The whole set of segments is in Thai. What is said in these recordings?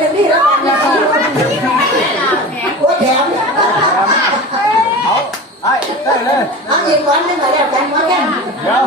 หนึ่งนี่แล้วกันนะหัวแถมไอ้ได้เลยเอาอีกวันนึงมาแล้วกันมาแกันเดี๋ยว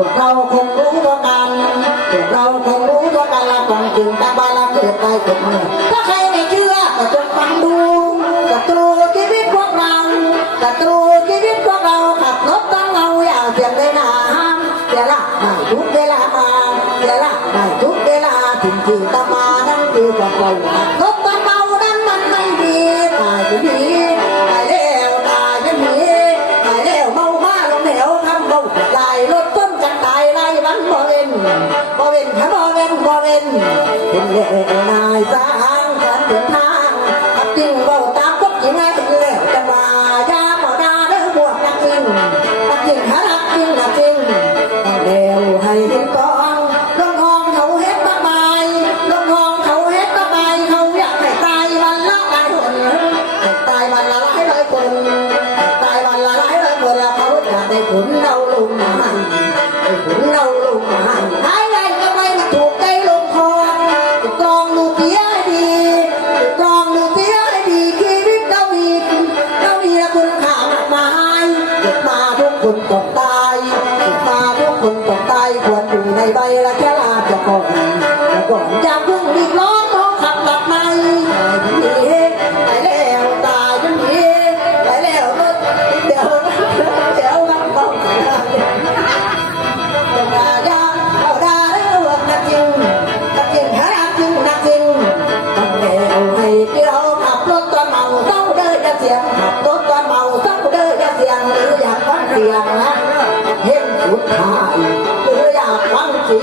พวกเราคงรู้ตัวกันพวกเราคงรู้ตัวกันละความจริงต่บาละเกิดไปเกิดเมื่อถ้าใครไม่เชื่อก็จงฟังดูศัตรูชีวิตพวกเราศัตรูชีวิตพวกเราขับรถต้องเอาอย่าเสียงเลยนะเสียละได้ทุกเวลาเสียละได้ทุกเวลาถึงที่ตามานั้นคือพวกเราขับรถ บ่เว้นบ่เว้นบ่เว้นบ่เว้นเป็นเล่นายสร้างกันเดินทางขับจริงบาตามก็จริงไงถึงแล้วจะว่ายาบ่ดาเด้อพวกนักจริงนักจริงหารักจริงนักจริงต้องเร็วให้เห็นก่องลงห้องเขาเฮ็ดมากมายลงห้องเขาเฮ็ดมากมายเขาอยากให้ตายวันละหลายคนให้ตายวันละหลายร้อยคนให้ตายวันละหลายร้อยคนแล้วเขาอยากได้ขุนเราลงมาให้ได้ขุนเรา องดูเตี้ยให้ดีจะกรองดูเตี้ยให้ดีชีวิตเรามีเรามีคุณข่ามากมายเกิดมาทุกคนต้องตายเกิดมาทุกคนต้องตายควรอยู่ในใบละแค่ลาจะกอน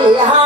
เ